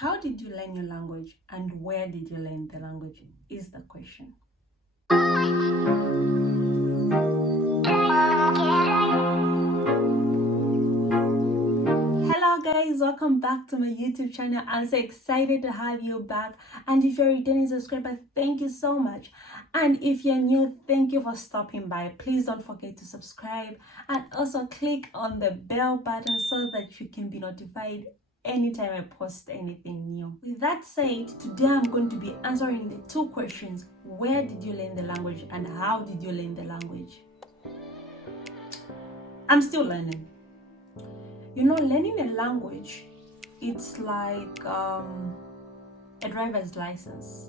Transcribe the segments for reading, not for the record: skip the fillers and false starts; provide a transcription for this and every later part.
How did you learn your language and where did you learn the language is the question. Hello guys, welcome back to my YouTube channel. I'm so excited to have you back, and if you're a returning subscriber, thank you so much. And if you're new, thank you for stopping by. Please don't forget to subscribe and also click on the bell button so that you can be notified anytime I post anything new. With that said, today I'm going to be answering the two questions: where did you learn the language and how did you learn the language? I'm still learning. You know, learning a language, it's like a driver's license.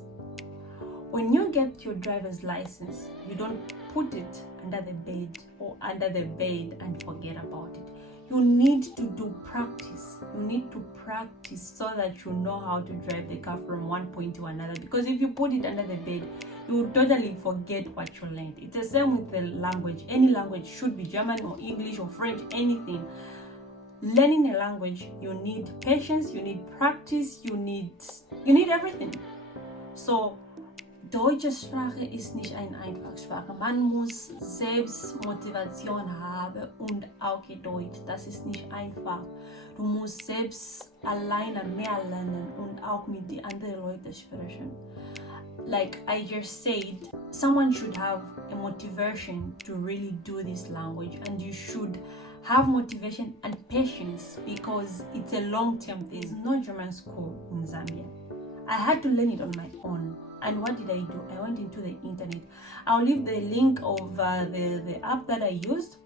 When you get your driver's license, you don't put it under the bed and forget about it. You need to do practice. You need to practice so that you know how to drive the car from one point to another. Because if you put it under the bed, you will totally forget what you learned. It's the same with the language. Any language, should be German or English or French, anything. Learning a language, you need patience, you need practice, you need everything. So deutsche Sprache ist nicht eine Einfachsprache. Man muss selbst Motivation haben und auch Geduld. Das ist nicht einfach. Du musst selbst alleine mehr lernen und auch mit den anderen Leuten sprechen. Like I just said, someone should have a motivation to really do this language, and you should have motivation and patience because it's a long-term. There's no German school in Zambia. I had to learn it on my own. And what did I do? I went into the internet. I'll leave the link of the app that I used.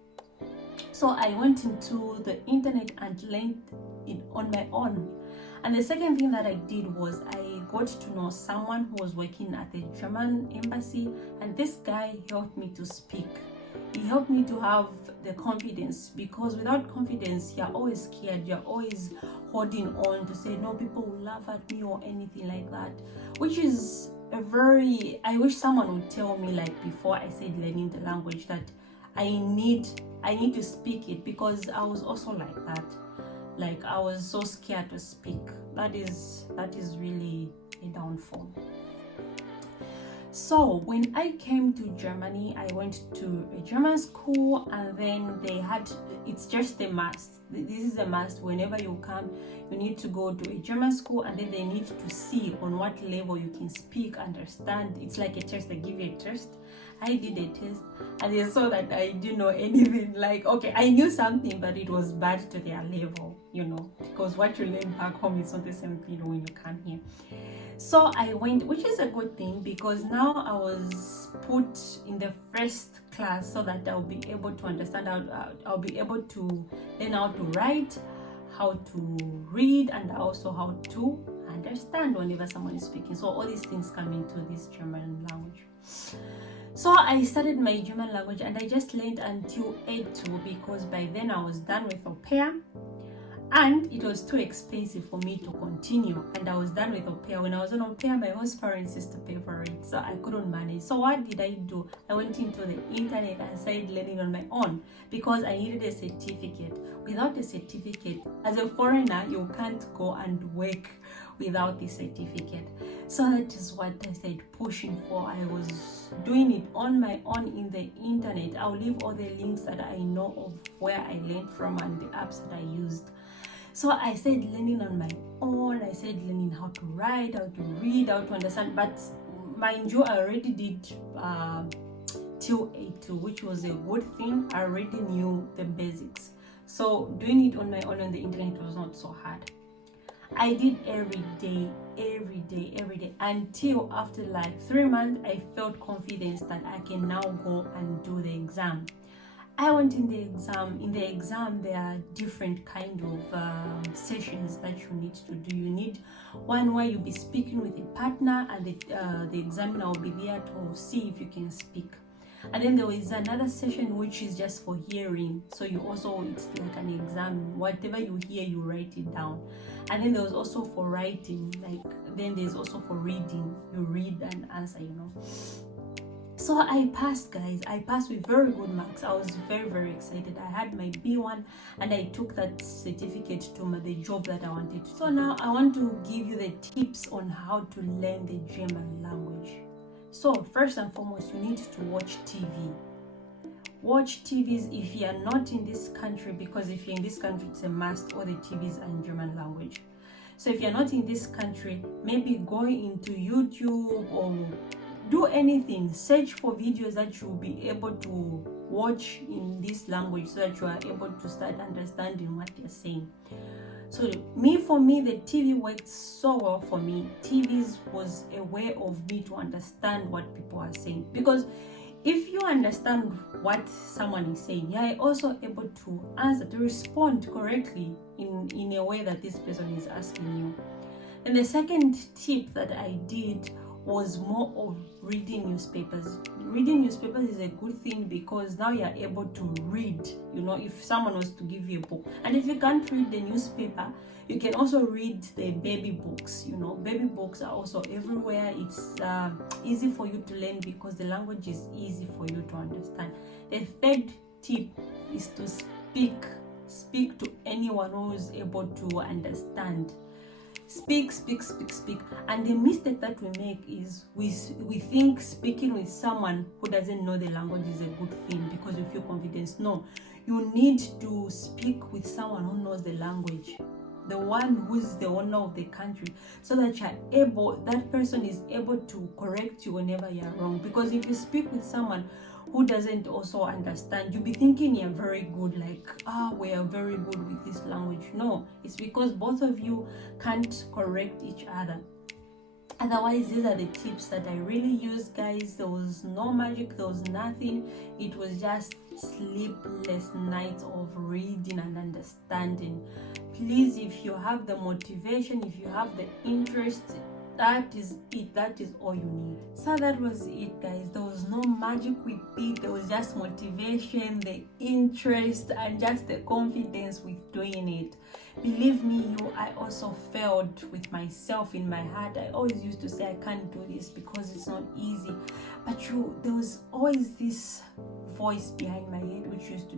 So I went into the internet and learned it on my own. And the second thing that I did was I got to know someone who was working at the German embassy, and this guy helped me to speak. He helped me to have the confidence, because without confidence, you're always scared. You're always holding on to say, no, people will laugh at me or anything like that, which is I wish someone would tell me, like before I said learning the language, that I need to speak it, because I was also like that. Like I was so scared to speak. That is really a downfall. So when I came to Germany, I went to a German school, and then it's just a must. This is a must. Whenever you come, you need to go to a German school, and then they need to see on what level you can speak, understand. It's like a test. They give you a test. I did a test, and they saw that I didn't know anything. Like, okay, I knew something, but it was bad to their level, because what you learn back home is not the same thing when you come here. So I went, which is a good thing, because now I was put in the first class so that I'll be able to understand, I'll be able to learn how to write, how to read, and also how to understand whenever someone is speaking. So all these things come into this German language. So I started my German language, and I just learned until A2, because by then I was done with aupair. And it was too expensive for me to continue, and I was done with aupair. When I was on aupair, my host parents used to pay for it, so I couldn't manage. So what did I do? I went into the internet and started learning on my own, because I needed a certificate. Without a certificate, as a foreigner, you can't go and work without the certificate. So that is what I started pushing for. I was doing it on my own in the internet. I'll leave all the links that I know of where I learned from and the apps that I used. So I started learning on my own. I started learning how to write, how to read, how to understand. But mind you, I already did till A2, which was a good thing. I already knew the basics. So doing it on my own on the internet was not so hard. I did every day, until after like 3 months, I felt confidence that I can now go and do the exam. I went in the exam. In the exam, there are different kind of sessions that you need to do. You need one where you'll be speaking with a partner, and the examiner will be there to see if you can speak. And then there is another session which is just for hearing. So it's like an exam. Whatever you hear, you write it down. And then there was also for writing. Then there's also for reading. You read and answer, So I passed, guys. I passed with very good marks. I was very excited. I had my B1 and I took that certificate to the job that I wanted. So now I want to give you the tips on how to learn the German language. So first and foremost, you need to watch TV. Watch TVs if you are not in this country, because if you're in this country, it's a must. All the TVs are in German language. So if you're not in this country, maybe go into YouTube or do anything, search for videos that you'll be able to watch in this language so that you are able to start understanding what they're saying. So for me, the TV worked so well for me. TVs was a way of me to understand what people are saying, because if you understand what someone is saying, you are also able to answer, to respond correctly in a way that this person is asking you. And the second tip that I did was more of reading newspapers. Reading newspapers is a good thing because now you're able to read, if someone was to give you a book. And if you can't read the newspaper, you can also read the baby books. Baby books are also everywhere. It's easy for you to learn because the language is easy for you to understand. The third tip is to speak to anyone who is able to understand. Speak. And the mistake that we make is we think speaking with someone who doesn't know the language is a good thing because we feel confidence. No, you need to speak with someone who knows the language, the one who's the owner of the country, so that that person is able to correct you whenever you're wrong. Because if you speak with someone who doesn't also understand, you'll be thinking you're very good, we are very good with this language. No, it's because both of you can't correct each other. Otherwise, these are the tips that I really used, guys. There was no magic, there was nothing. It was just sleepless nights of reading and understanding. Please, if you have the motivation, if you have the interest, that is it. That is all you need. So that was it, guys. There was no magic with it. There was just motivation, the interest, and just the confidence with doing it. Believe me, I also failed with myself in my heart. I always used to say I can't do this because it's not easy. But there was always this voice behind my head which used to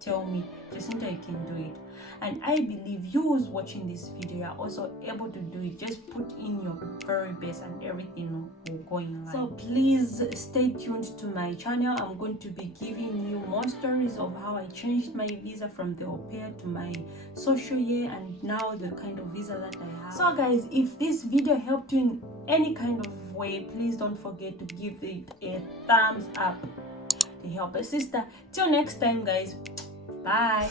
tell me, Jacinta, you can do it. And I believe you who's watching this video are also able to do it. Just put in your very best and everything will go in line. So please stay tuned to my channel. I'm going to be giving you more stories of how I changed my visa from the au pair to my social year and now the kind of visa that I have. So guys, if this video helped you in any kind of way, please don't forget to give it a thumbs up to help a sister. Till next time, guys. Bye.